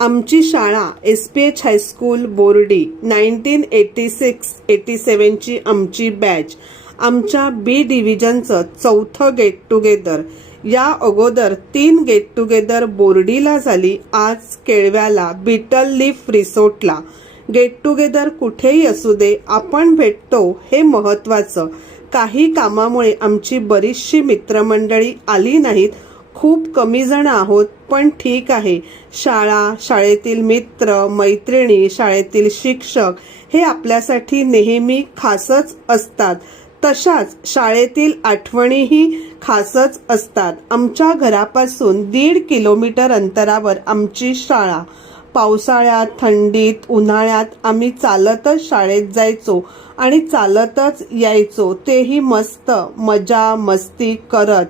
आमची शाळा SPH high school Bordi 1986-87 ची आमची बॅच. आमच्या B डिव्हिजनचं चौथं गेट टुगेदर. या अगोदर 3 गेट टुगेदर बोर्डीला झाली. आज केळव्याला बीटल लीफ रिसोर्टला. गेट टुगेदर कुठेही असू दे, आपण भेटतो हे महत्त्वाचं. काही कामामुळे आमची बरीचशी मित्रमंडळी आली नाहीत. खूप कमी जण आहोत, पण ठीक आहे. शाळा, शाळेतील मित्र मैत्रिणी, शाळेतील शिक्षक हे आपल्यासाठी नेहमी खासच असतात. तशाच शाळेतील आठवणीही खासच असतात. आमच्या घरापासून 1.5 किलोमीटर अंतरावर आमची शाळा. पावसाळ्यात, थंडीत, उन्हाळ्यात आम्ही चालतच शाळेत जायचो आणि चालतच यायचो, तेही मस्त मजा मस्ती करत.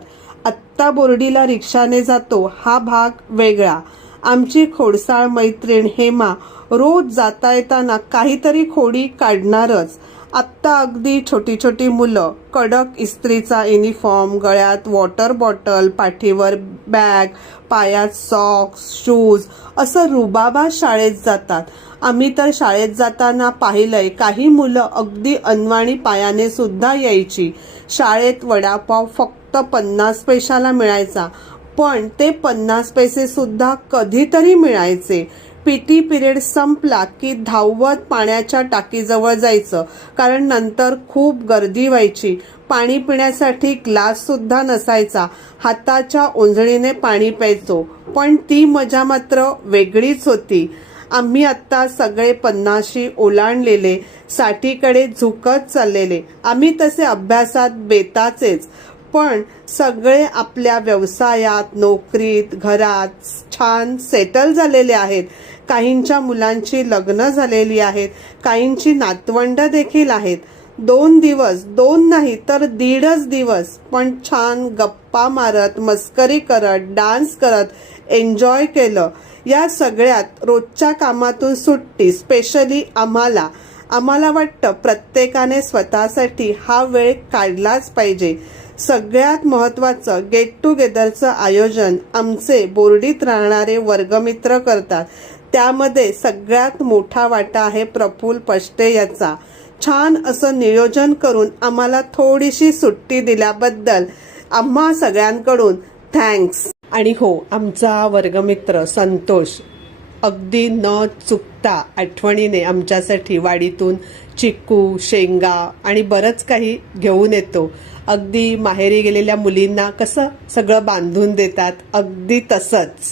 आत्ता बोर्डीला रिक्षाने जातो हा भाग वेगळा. आमची खोडसाळ मैत्रीण हेमा रोज जाता येताना काहीतरी खोडी काढणारच. आत्ता अगदी छोटी छोटी मुलं कडक इस्त्रीचा युनिफॉर्म, गळ्यात वॉटर बॉटल, पाठीवर बॅग, पायात सॉक्स, शूज असं रुबाबा शाळेत जातात. आम्ही तर शाळेत जाताना पाहिलंय, काही मुलं अगदी अनवाणी पायाने सुद्धा यायची. शाळेत वडापाव फक्त 50 पैशाला मिळायचा, पण ते 50 पैसे सुद्धा कधीतरी मिळायचे. PT पिरियड संपला की धावत पाण्याच्या टाकीजवळ जायचं, कारण नंतर खूप गर्दी व्हायची. पाणी पिण्यासाठी ग्लास सुद्धा नसायचा. हाताच्या ओंजळीने पाणी प्यायचो, पण ती मजा मात्र वेगळीच होती. आम्ही आत्ता सगळे 50शी ओलांडलेले, 60कडे झुकत चाललेले. आम्ही तसे अभ्यासात बेताचेच, पण सगळे आपल्या व्यवसायात, नोकरीत, घरात छान सेटल झालेले आहेत. काहींच्या मुलांची लग्न झालेली आहेत, काहींची नातवंड देखील आहेत. 2 दिवस, 2 नाही तर 1.5 दिवस, पण छान गप्पा मारत, मस्करी करत, डान्स करत एन्जॉय केलं. या सगळ्यात रोजच्या कामातून सुट्टी, स्पेशली आम्हाला वाटतं प्रत्येकाने स्वतःसाठी हा वेळ काढलाच पाहिजे. सगळ्यात महत्त्वाचं, गेट टुगेदरचं आयोजन आमचे बोर्डीत राहणारे वर्गमित्र करतात. त्यामध्ये सगळ्यात मोठा वाटा आहे प्रफुल्ल पष्टे याचा. छान असं नियोजन करून आम्हाला थोडीशी सुट्टी दिल्याबद्दल आम्हा सगळ्यांकडून थँक्स. आणि हो, आमचा वर्गमित्र संतोष अगदी न चुकता आठवणीने आमच्यासाठी वाडीतून चिक्कू, शेंगा आणि बरंच काही घेऊन येतो. अगदी माहेरी गेलेल्या मुलींना कसं सगळं बांधून देतात, अगदी तसंच.